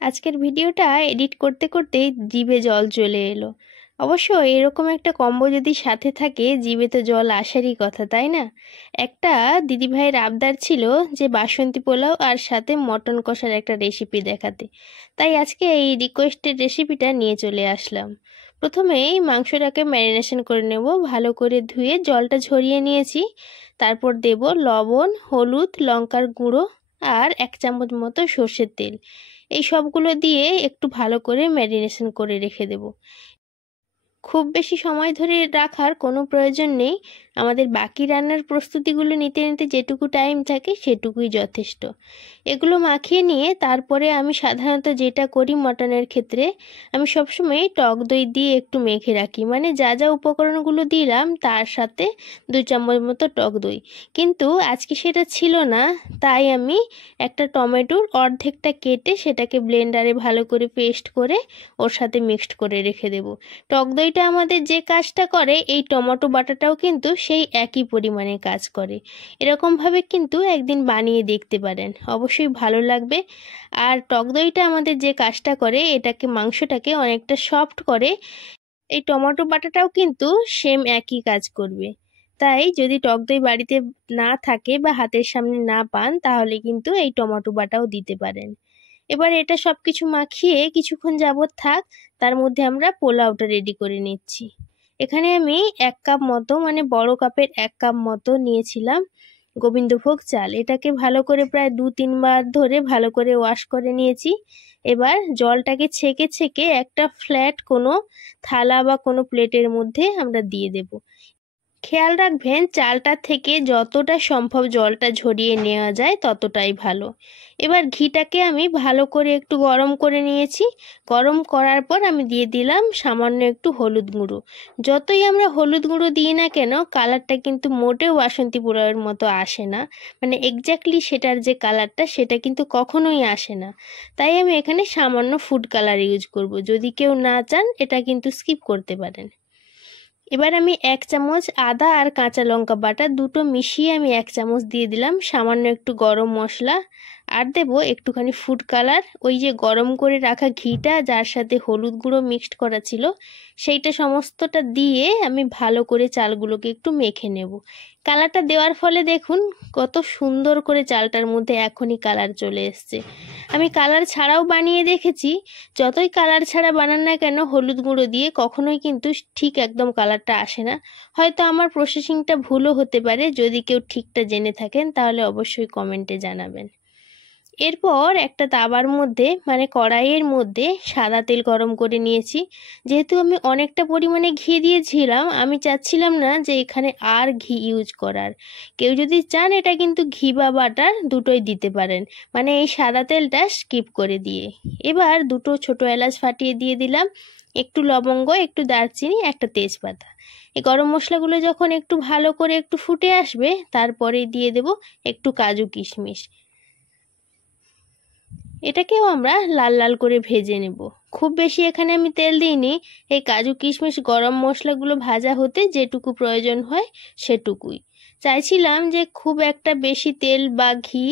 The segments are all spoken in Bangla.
আজকের ভিডিওটা এডিট করতে করতেই জিভে জল চলে এলো। অবশ্য এরকম একটা কম্বো যদি সাথে থাকে জিভে তো জল আসারই কথা, তাই না? একটা দিদিভাইয়ের আবদার ছিল যে বাসন্তী পোলাও আর সাথে মটন কষার একটা রেসিপি দেখাতে, তাই আজকে এই রিকোয়েস্টেড রেসিপিটা নিয়ে চলে আসলাম। প্রথমেই মাংসটাকে ম্যারিনেশন করে নেব, ভালো করে ধুয়ে জলটা ঝরিয়ে নিয়েছি। তারপর দেব লবণ, হলুদ, লঙ্কার গুঁড়ো আর 1 চামচ মতো সর্ষের তেল। এই সবগুলো দিয়ে একটু ভালো করে ম্যারিনেশন করে রেখে দেব। খুব বেশি সময় ধরে রাখার কোনো প্রয়োজন নেই, আমাদের বাকি রান্নার প্রস্তুতিগুলো নিতে নিতে যেটুকু টাইম থাকে সেটুকুই যথেষ্ট। এগুলো মাখিয়ে নিয়ে তারপরে আমি সাধারণত যেটা করি মটনের ক্ষেত্রে, আমি সবসময় টক দই দিয়ে একটু মেখে রাখি, মানে যা যা উপকরণগুলো দিলাম তার সাথে 2 চামচ মতো টক দই। কিন্তু আজকে সেটা ছিল না, তাই আমি একটা টমেটোর অর্ধেকটা কেটে সেটাকে ব্লেন্ডারে ভালো করে পেস্ট করে ওর সাথে মিক্সড করে রেখে দেব। টক দইটা আমাদের যে কাজটা করে, এই টমেটো বাটাটাও কিন্তু সেই একই পরিমাণে কাজ করে। এরকমভাবে কিন্তু একদিন বানিয়ে দেখতে পারেন, অবশ্যই ভালো লাগবে। আর টক দইটা আমাদের যে কাজটা করে, এটাকে মাংসটাকে অনেকটা সফট করে, এই টমেটো বাটাটাও কিন্তু সেম একই কাজ করবে। তাই যদি টক দই বাড়িতে না থাকে বা হাতের সামনে না পান, তাহলে কিন্তু এই টমেটো বাটাও দিতে পারেন। এবার এটা সব কিছু মাখিয়ে কিছুক্ষণ যাবত থাক, তার মধ্যে আমরা পোলাওটা রেডি করে নিচ্ছি। এখানে আমি 1 কাপ মতো, মানে বড় কাপের 1 কাপ মতো নিয়েছিলাম গোবিন্দভোগ চাল। এটাকে ভালো করে প্রায় 2-3 বার ধরে ভালো করে ওয়াশ করে নিয়েছি। এবার জলটাকে ছেঁকে ছেঁকে একটা ফ্ল্যাট কোনো থালা বা কোনো প্লেটের মধ্যে আমরা দিয়ে দেব। খেয়াল রাখবেন চালটা থেকে যতটা সম্ভব জলটা ঝরিয়ে নেওয়া যায় ততটাই ভালো। এবার ঘিটাকে আমি ভালো করে একটু গরম করে নিয়েছি। গরম করার পর আমি দিয়ে দিলাম সামান্য একটু হলুদ গুঁড়ো। যতই আমরা হলুদ গুঁড়ো দিই না কেন, কালারটা কিন্তু মোটেও বাসন্তী পোলাওয়ের মতো আসে না, মানে এক্স্যাক্টলি সেটার যে কালারটা সেটা কিন্তু কখনোই আসে না। তাই আমি এখানে সামান্য ফুড কালার ইউজ করব। যদি কেউ না চান এটা কিন্তু স্কিপ করতে পারেন। এবার আমি 1 চামচ আদা আর কাঁচা লঙ্কা বাটা দুটো মিশিয়ে আমি 1 চামচ দিয়ে দিলাম, সামান্য একটু গরম মশলা আর দেব একটুখানি ফুড কালার। ওই যে গরম করে রাখা ঘিটা যার সাথে হলুদ গুঁড়ো মিক্সড করা ছিল, সেইটা সমস্তটা দিয়ে আমি ভালো করে চালগুলোকে একটু মেখে নেব। কালারটা দেওয়ার ফলে দেখুন কত সুন্দর করে চালটার মধ্যে এখনই কালার চলে এসছে। আমি কালার ছাড়াও বানিয়ে দেখেছি, যতই কালার ছাড়া বানান না কেন হলুদ গুঁড়ো দিয়ে কখনোই কিন্তু ঠিক একদম কালারটা আসে না। হয়তো আমার প্রসেসিংটা ভুলও হতে পারে, যদি কেউ ঠিকটা জেনে থাকেন তাহলে অবশ্যই কমেন্টে জানাবেন। এরপর একটা তাওয়ার মধ্যে, মানে কড়াইয়ের মধ্যে সাদা তেল গরম করে নিয়েছি। যেহেতু আমি অনেকটা পরিমাণে ঘি দিয়েছিলাম, আমি চাচ্ছিলাম না যে এখানে আর ঘি ইউজ করার। কেউ যদি চান এটা কিন্তু ঘি বা বাটার দুটোই দিতে পারেন, মানে এই সাদা তেলটা স্কিপ করে দিয়ে। এবার দুটো ছোট এলাচ ফাটিয়ে দিয়ে দিলাম, একটু লবঙ্গ, একটু দারচিনি, একটা তেজপাতা। এই গরম মশলাগুলো যখন একটু ভালো করে একটু ফুটে আসবে, তারপরে দিয়ে দেব একটু কাজু কিশমিশ। এটাকেও আমরা লাল লাল করে ভেজে নেব। খুব বেশি এখানে আমি তেল দিইনি, এই কাজু কিশমিশ গরম মশলাগুলো ভাজা হতে যেটুকু প্রয়োজন হয় সেটুকুই। চাইছিলাম যে খুব একটা বেশি তেল বা ঘি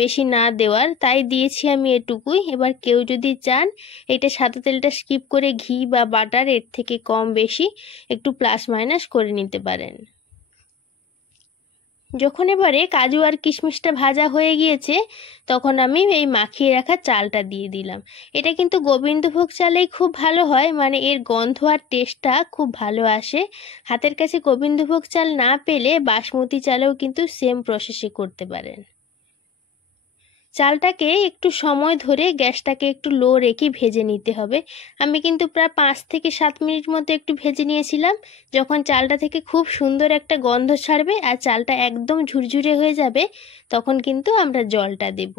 বেশি না দেওয়ার, তাই দিয়েছি আমি এটুকুই। এবার কেউ যদি চান এটা সাদা তেলটা স্কিপ করে ঘি বা বাটার এর থেকে কম বেশি একটু প্লাস মাইনাস করে নিতে পারেন। যখন এবারে কাজু আর কিশমিশটা ভাজা হয়ে গিয়েছে, তখন আমি এই মাখিয়ে রাখা চালটা দিয়ে দিলাম। এটা কিন্তু গোবিন্দভোগ চালেই খুব ভালো হয়, মানে এর গন্ধ আর টেস্টটা খুব ভালো আসে। হাতের কাছে গোবিন্দভোগ চাল না পেলে বাসমতি চালেও কিন্তু সেম প্রসেসে করতে পারেন। চালটাকে একটু সময় ধরে গ্যাসটাকে একটু লো রেখে ভেজে নিতে হবে। আমি কিন্তু প্রায় 5 থেকে 7 মিনিট মতো একটু ভেজে নিয়েছিলাম। যখন চালটা থেকে খুব সুন্দর একটা গন্ধ ছাড়বে আর চালটা একদম ঝুরঝুরে হয়ে যাবে, তখন কিন্তু আমরা জলটা দেব।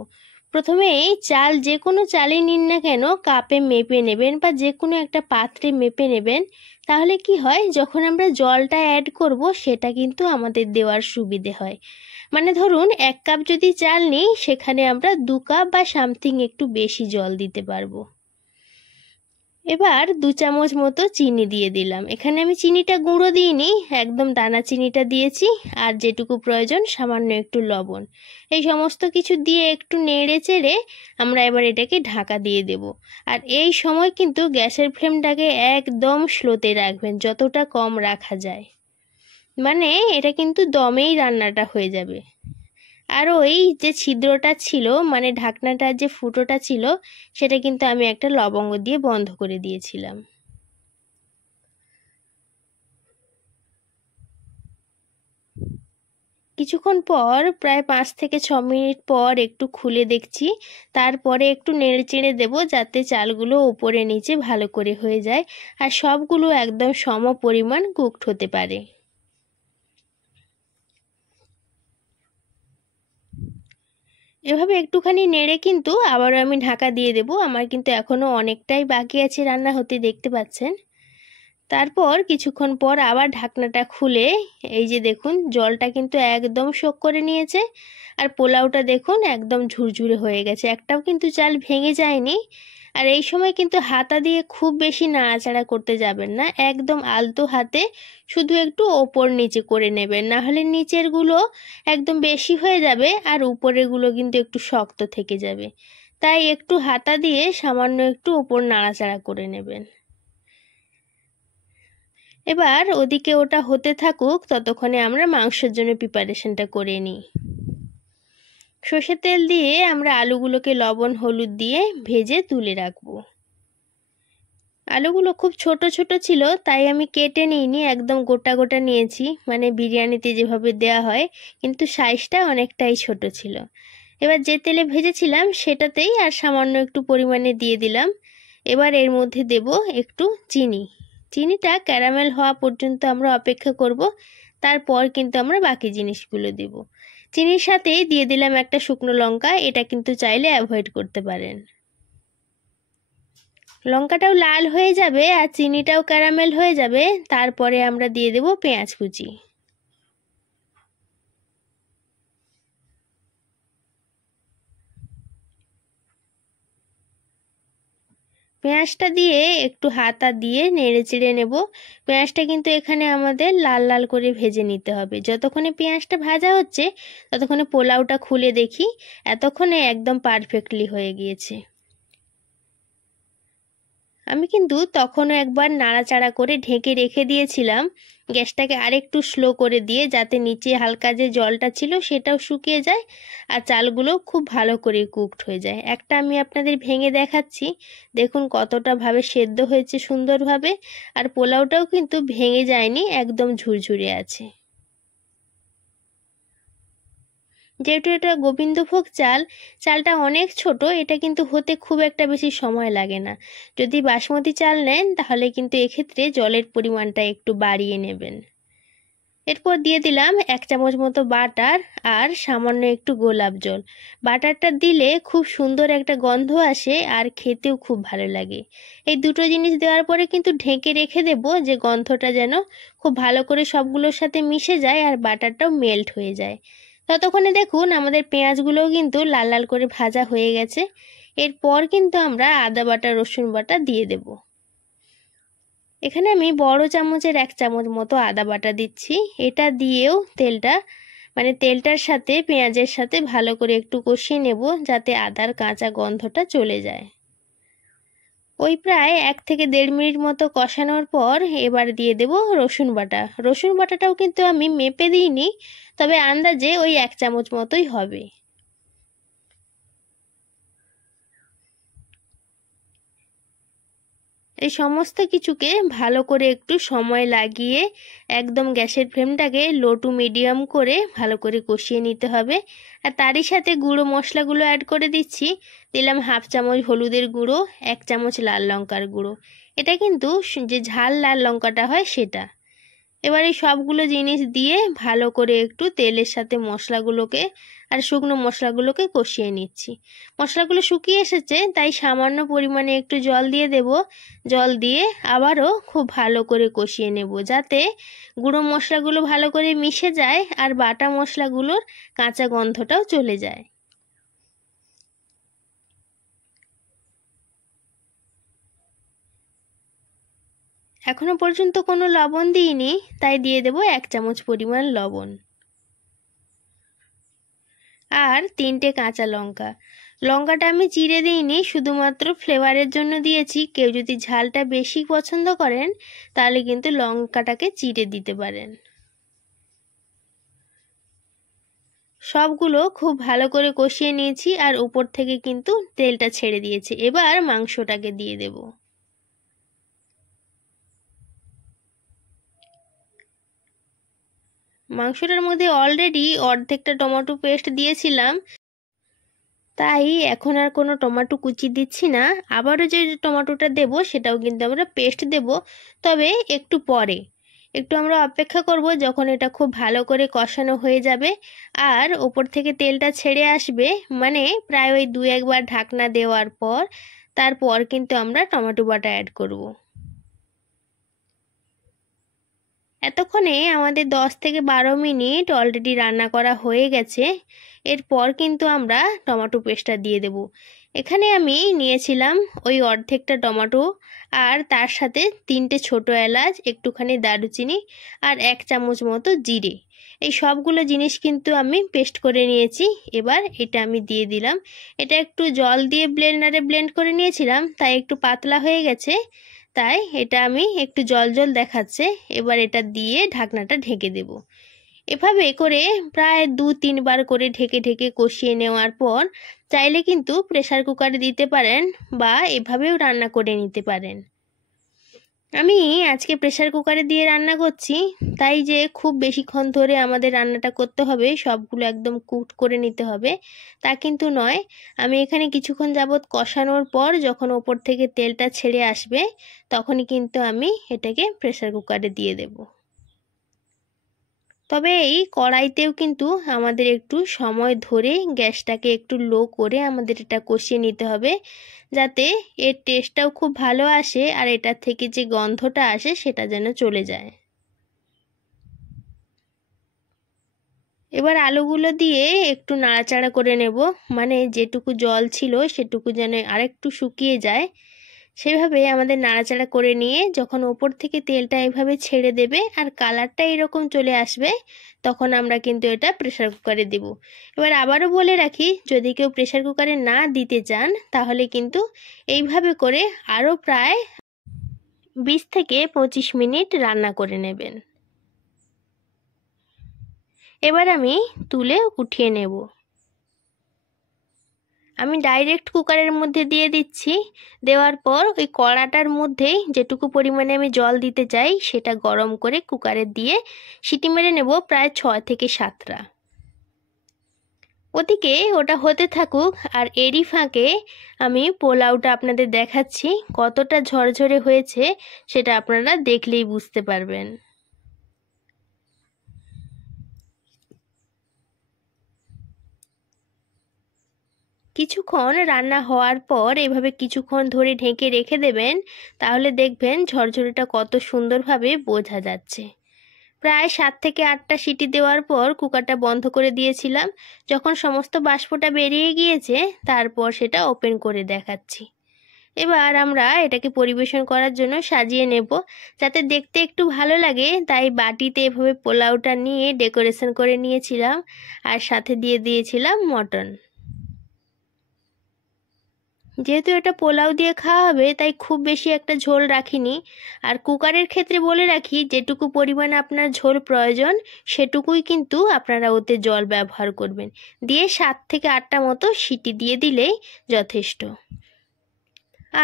প্রথমে এই চাল যে কোনো চালই নিন না কেন কাপে মেপে নেবেন বা যে কোনো একটা পাত্রে মেপে নেবেন। তাহলে কি হয়, যখন আমরা জলটা অ্যাড করব সেটা কিন্তু আমাদের দেওয়ার সুবিধে হয়। মানে ধরুন 1 কাপ যদি চাল নিই, সেখানে আমরা 2 কাপ বা সামথিং একটু বেশি জল দিতে পারবো। এবার 2 চামচ মতো চিনি দিয়ে দিলাম। এখানে আমি চিনিটা গুঁড়ো দিইনি, একদম দানা চিনিটা দিয়েছি। আর যেটুকু প্রয়োজন সামান্য একটু লবণ। এই সমস্ত কিছু দিয়ে একটু নেড়ে চেড়ে আমরা এবার এটাকে ঢাকা দিয়ে দেব। আর এই সময় কিন্তু গ্যাসের ফ্লেমটাকে একদম স্লোতে রাখবেন, যতটা কম রাখা যায়। মানে এটা কিন্তু দমেই রান্নাটা হয়ে যাবে। আর ওই যে ছিদ্রটা ছিল, মানে ঢাকনাটার যে ফুটোটা ছিল, সেটা কিন্তু আমি একটা লবঙ্গ দিয়ে বন্ধ করে দিয়েছিলাম। কিছুক্ষণ পর, প্রায় 5 থেকে 6 মিনিট পর একটু খুলে দেখছি। তারপরে একটু নেড়ে চেড়ে দেবো, যাতে চালগুলো উপরে নিচে ভালো করে হয়ে যায় আর সবগুলো একদম সম পরিমাণ কুকড হতে পারে। এভাবে একটুখানি নেড়ে কিন্তু আবারও আমি ঢাকা দিয়ে দেব। আমার কিন্তু এখনো অনেকটাই বাকি আছে রান্না হতে, দেখতে পাচ্ছেন। তারপর কিছুক্ষণ পর আবার ঢাকনাটা খুলে এই যে দেখুন, জলটা কিন্তু একদম শোক করে নিয়েছে। আর পোলাওটা দেখুন একদম ঝুরঝুরে হয়ে গেছে, একটাও কিন্তু চাল ভেঙে যায়নি। আর এই সময় কিন্তু হাতা দিয়ে খুব বেশি নাড়াচাড়া করতে যাবেন না, একদম আলতো হাতে শুধু একটু ওপর নিচে করে নেবেন, না হলে নিচেরগুলো একদম বেশি হয়ে যাবে আর উপরেরগুলো কিন্তু একটু শক্ত থেকে যাবে। তাই একটু হাতা দিয়ে সামান্য একটু ওপর নাড়াচাড়া করে নেবেন। এবার ওদিকে ওটা হতে থাকুক, ততক্ষণে আমরা মাংসের জন্য প্রিপারেশনটা করে নিই। সর্ষের তেল দিয়ে আমরা আলুগুলোকে লবণ হলুদ দিয়ে ভেজে তুলে রাখবো। আলুগুলো খুব ছোট ছোট ছিল, তাই আমি কেটে নিইনি, একদম গোটা গোটা নিয়েছি, মানে বিরিয়ানিতে যেভাবে দেয়া হয়, কিন্তু সাইজটা অনেকটাই ছোট ছিল। এবার যে তেলে ভেজেছিলাম সেটাতেই আর সামান্য একটু পরিমাণে দিয়ে দিলাম। এবার এর মধ্যে দেব একটু চিনি। চিনিটা ক্যারামেল হওয়া পর্যন্ত আমরা অপেক্ষা করব, তারপর কিন্তু আমরা বাকি জিনিসগুলো দেব। চিনির সাথেই দিয়ে দিলাম একটা শুকনো লঙ্কা, এটা কিন্তু চাইলে অ্যাভয়েড করতে পারেন। লঙ্কাটাও লাল হয়ে যাবে আর চিনিটাও ক্যারামেল হয়ে যাবে, তারপরে আমরা দিয়ে দেব পেঁয়াজ কুচি। পেঁয়াজটা দিয়ে একটু হাতা দিয়ে নেড়ে চেড়ে নেব। পেঁয়াজটা কিন্তু এখানে আমাদের লাল লাল করে ভেজে নিতে হবে। যতক্ষণে পেঁয়াজটা ভাজা হচ্ছে ততক্ষণে পোলাওটা খুলে দেখি, এতক্ষণে একদম পারফেক্টলি হয়ে গিয়েছে। আমি কিন্তু তখনও একবার নাড়াচাড়া করে ঢেকে রেখে দিয়েছিলাম, গ্যাসটাকে আরেকটু স্লো করে দিয়ে, যাতে নিচে হালকা যে জলটা ছিল সেটাও শুকিয়ে যায় আর চালগুলো খুব ভালো করে কুকড হয়ে যায়। একটা আমি আপনাদের ভেঙে দেখাচ্ছি, দেখুন কতটা ভাবে সেদ্ধ হয়েছে সুন্দরভাবে, আর পোলাওটাও কিন্তু ভেঙে যায়নি, একদম ঝুরঝুরে আছে। যেহেতু এটা গোবিন্দভোগ চাল, চালটা অনেক ছোট, এটা কিন্তু হতে খুব একটা বেশি সময় লাগে না। যদি বাসমতি চাল নেন তাহলে কিন্তু এক্ষেত্রে জলের পরিমাণটা একটু বাড়িয়ে নেবেন। এরপর দিয়ে দিলাম 1 চামচ মতো বাটার আর সামান্য একটু গোলাপ জল। বাটারটা দিলে খুব সুন্দর একটা গন্ধ আসে আর খেতেও খুব ভালো লাগে। এই দুটো জিনিস দেওয়ার পরে কিন্তু ঢেকে রেখে দেব, যে গন্ধটা যেন খুব ভালো করে সবগুলোর সাথে মিশে যায় আর বাটারটাও মেল্ট হয়ে যায়। ততক্ষণে দেখুন আমাদের পেঁয়াজগুলোও কিন্তু লাল লাল করে ভাজা হয়ে গেছে। এরপর কিন্তু আমরা আদা বাটা রসুন বাটা দিয়ে দেব। এখানে আমি বড় চামচের 1 চামচ মতো আদা বাটা দিচ্ছি। এটা দিয়েও তেলটার সাথে পেঁয়াজের সাথে ভালো করে একটু কষিয়ে নেব, যাতে আদার কাঁচা গন্ধটা চলে যায়। ওই প্রায় 1 থেকে 1.5 মিনিট মতো কষানোর পর এবার দিয়ে দেব রসুন বাটা। রসুন বাটাটাও কিন্তু আমি মেপে দিইনি, তবে আন্দাজে ওই 1 চামচ মতোই হবে। এই সমস্ত কিছুকে ভালো করে একটু সময় লাগিয়ে একদম গ্যাসের ফ্লেমটাকে লো টু মিডিয়াম করে ভালো করে কষিয়ে নিতে হবে। আর তারই সাথে গুঁড়ো মশলাগুলো অ্যাড করে দিচ্ছি। দিলাম 1/2 চামচ হলুদের গুঁড়ো, 1 চামচ লাল লঙ্কার গুঁড়ো। এটা কিন্তু যে ঝাল লাল লঙ্কাটা হয় সেটা। এবার এই সবগুলো জিনিস দিয়ে ভালো করে একটু তেলের সাথে মশলাগুলোকে আর শুকনো মশলাগুলোকে কষিয়ে নিচ্ছি। মশলাগুলো শুকিয়ে এসেছে, তাই সামান্য পরিমাণে একটু জল দিয়ে দেব। জল দিয়ে আবারও খুব ভালো করে কষিয়ে নেব, যাতে গুঁড়ো মশলাগুলো ভালো করে মিশে যায় আর বাটা মশলাগুলোর কাঁচা গন্ধটাও চলে যায়। এখনো পর্যন্ত কোনো লবণ দিইনি, তাই দিয়ে দেব 1 চামচ পরিমাণ লবণ। আর 3টে কাঁচা লঙ্কা। লঙ্কাটা আমি চিড়ে দিইনি, শুধুমাত্র ফ্লেভারের জন্য দিয়েছি। কেউ যদি ঝালটা বেশি পছন্দ করেন তাহলে কিন্তু লঙ্কাটাকে চিড়ে দিতে পারেন। সবগুলো খুব ভালো করে কষিয়ে নিয়েছি আর উপর থেকে কিন্তু তেলটা ছেড়ে দিয়েছে। এবার মাংসটাকে দিয়ে দেব। মাংসটার মধ্যে অলরেডি অর্ধেকটা টমেটো পেস্ট দিয়েছিলাম, তাই এখন আর কোনো টমেটো কুচি দিচ্ছি না। আবারও যে টমেটোটা দেব সেটাও কিন্তু আমরা পেস্ট দেব, তবে একটু পরে। একটু আমরা অপেক্ষা করব যখন এটা খুব ভালো করে কষানো হয়ে যাবে আর ওপর থেকে তেলটা ছেড়ে আসবে, মানে প্রায় ওই 2-1 বার ঢাকনা দেওয়ার পর তারপর কিন্তু আমরা টমেটো বাটা অ্যাড করব। এতক্ষণে আমাদের 10 থেকে 12 মিনিট অলরেডি রান্না করা হয়ে গেছে। এরপর কিন্তু আমরা টমেটো পেস্টটা দিয়ে দেব। এখানে আমি নিয়েছিলাম ওই অর্ধেকটা টমেটো আর তার সাথে 3টে ছোটো এলাচ, একটুখানি দারুচিনি আর 1 চামচ মতো জিরে। এই সবগুলো জিনিস কিন্তু আমি পেস্ট করে নিয়েছি। এবার এটা আমি দিয়ে দিলাম। এটা একটু জল দিয়ে ব্লেন্ডারে ব্লেন্ড করে নিয়েছিলাম, তাই একটু পাতলা হয়ে গেছে, তাই এটা আমি একটু জল জল দেখাচ্ছে। এবার এটা দিয়ে ঢাকনাটা ঢেকে দেব। এভাবে করে প্রায় 2-3 বার করে ঢেকে ঢেকে কষিয়ে নেওয়ার পর চাইলে কিন্তু প্রেসার কুকারে দিতে পারেন বা এভাবেও রান্না করে নিতে পারেন। আমি আজকে প্রেসার কুকারে দিয়ে রান্না করছি, তাই যে খুব বেশিক্ষণ ধরে আমাদের রান্নাটা করতে হবে, সবগুলো একদম কুক করে নিতে হবে তা কিন্তু নয়। আমি এখানে কিছুক্ষণ যাবৎ কষানোর পর যখন ওপর থেকে তেলটা ছেড়ে আসবে তখনই কিন্তু আমি এটাকে প্রেসার কুকারে দিয়ে দেব। তবে এই কড়াইতেও কিন্তু আমাদের একটু সময় ধরে গ্যাসটাকে একটু লো করে আমাদের এটা কষিয়ে নিতে হবে, যাতে এর টেস্টটাও খুব ভালো আসে আর এটার থেকে যে গন্ধটা আসে সেটা যেন চলে যায়। এবার আলুগুলো দিয়ে একটু নাড়াচাড়া করে নেব, মানে যেটুকু জল ছিল সেটুকু যেন আরেকটু শুকিয়ে যায়, সেভাবে আমাদের নাড়াচাড়া করে নিয়ে যখন ওপর থেকে তেলটা এভাবে ছেড়ে দেবে আর কালারটা এরকম চলে আসবে তখন আমরা কিন্তু এটা প্রেসার কুকারে দেব। এবার আবারও বলে রাখি, যদি কেউ প্রেসার কুকারে না দিতে চান তাহলে কিন্তু এইভাবে করে আরও প্রায় 20 থেকে 25 মিনিট রান্না করে নেবেন। এবার আমি তুলে উঠিয়ে নেব। আমি ডাইরেক্ট কুকারের মধ্যে দিয়ে দিচ্ছি। দেওয়ার পর ওই কড়াটার মধ্যেই যেটুকু পরিমাণে আমি জল দিতে চাই সেটা গরম করে কুকারে দিয়ে সিটি মেরে নেব প্রায় 6 থেকে 7টা। ওদিকে ওটা হতে থাকুক আর এরই ফাঁকে আমি পোলাওটা আপনাদের দেখাচ্ছি। কতটা ঝরঝরে হয়েছে সেটা আপনারা দেখলেই বুঝতে পারবেন। কিছুক্ষণ রান্না হওয়ার পর এভাবে কিছুক্ষণ ধরে ঢেকে রেখে দেবেন, তাহলে দেখবেন ঝরঝরিটা কত সুন্দরভাবে বোঝা যাচ্ছে। প্রায় 7 থেকে 8টা সিটি দেওয়ার পর কুকারটা বন্ধ করে দিয়েছিলাম। যখন সমস্ত বাষ্পটা বেরিয়ে গিয়েছে তারপর সেটা ওপেন করে দেখাচ্ছি। এবার আমরা এটাকে পরিবেশন করার জন্য সাজিয়ে নেব, যাতে দেখতে একটু ভালো লাগে, তাই বাটিতে এভাবে পোলাওটা নিয়ে ডেকোরেশন করে নিয়েছিলাম আর সাথে দিয়ে দিয়েছিলাম মটন। যেহেতু এটা পোলাও দিয়ে খাওয়া হবে তাই খুব বেশি একটা ঝোল রাখিনি। আর কুকারের ক্ষেত্রে বলে রাখি, যেটুকু পরিমাণে আপনার ঝোল প্রয়োজন সেটুকুই কিন্তু আপনারা ওতে জল ব্যবহার করবেন। দিয়ে 7 থেকে 8টা মতো সিটি দিয়ে দিলেই যথেষ্ট।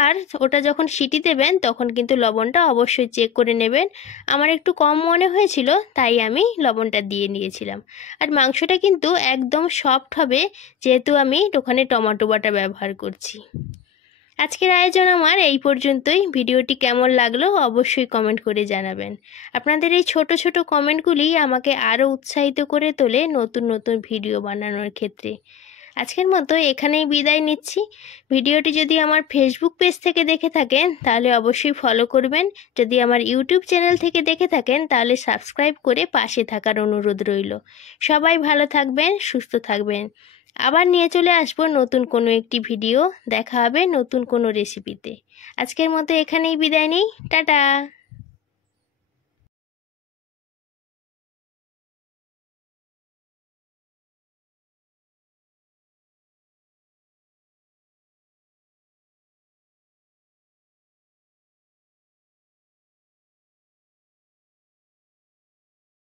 আর ওটা যখন সিটি দেবেন তখন কিন্তু লবণটা অবশ্যই চেক করে নেবেন। আমার একটু কম মনে হয়েছিল তাই আমি লবণটা দিয়ে নিয়েছিলাম। আর মাংসটা কিন্তু একদম সফট হবে, যেহেতু আমি ওখানে টমেটো বাটা ব্যবহার করছি। আজকের আয়োজন আমার এই পর্যন্তই। ভিডিওটি কেমন লাগলো অবশ্যই কমেন্ট করে জানাবেন। আপনাদের এই ছোট ছোট কমেন্টগুলি আমাকে আরও উৎসাহিত করে তোলে নতুন নতুন ভিডিও বানানোর ক্ষেত্রে। আজকের মতো এখানেই বিদায় নিচ্ছি। ভিডিওটি যদি আমার ফেসবুক পেজ থেকে দেখে থাকেন তাহলে অবশ্যই ফলো করবেন। যদি আমার ইউটিউব চ্যানেল থেকে দেখে থাকেন তাহলে সাবস্ক্রাইব করে পাশে থাকার অনুরোধ রইল। সবাই ভালো থাকবেন, সুস্থ থাকবেন। আবার নিয়ে চলে আসবো নতুন কোনো একটি ভিডিও। দেখা হবে নতুন কোনো রেসিপিতে। আজকের মতো এখানেই বিদায় নিই। টাটা।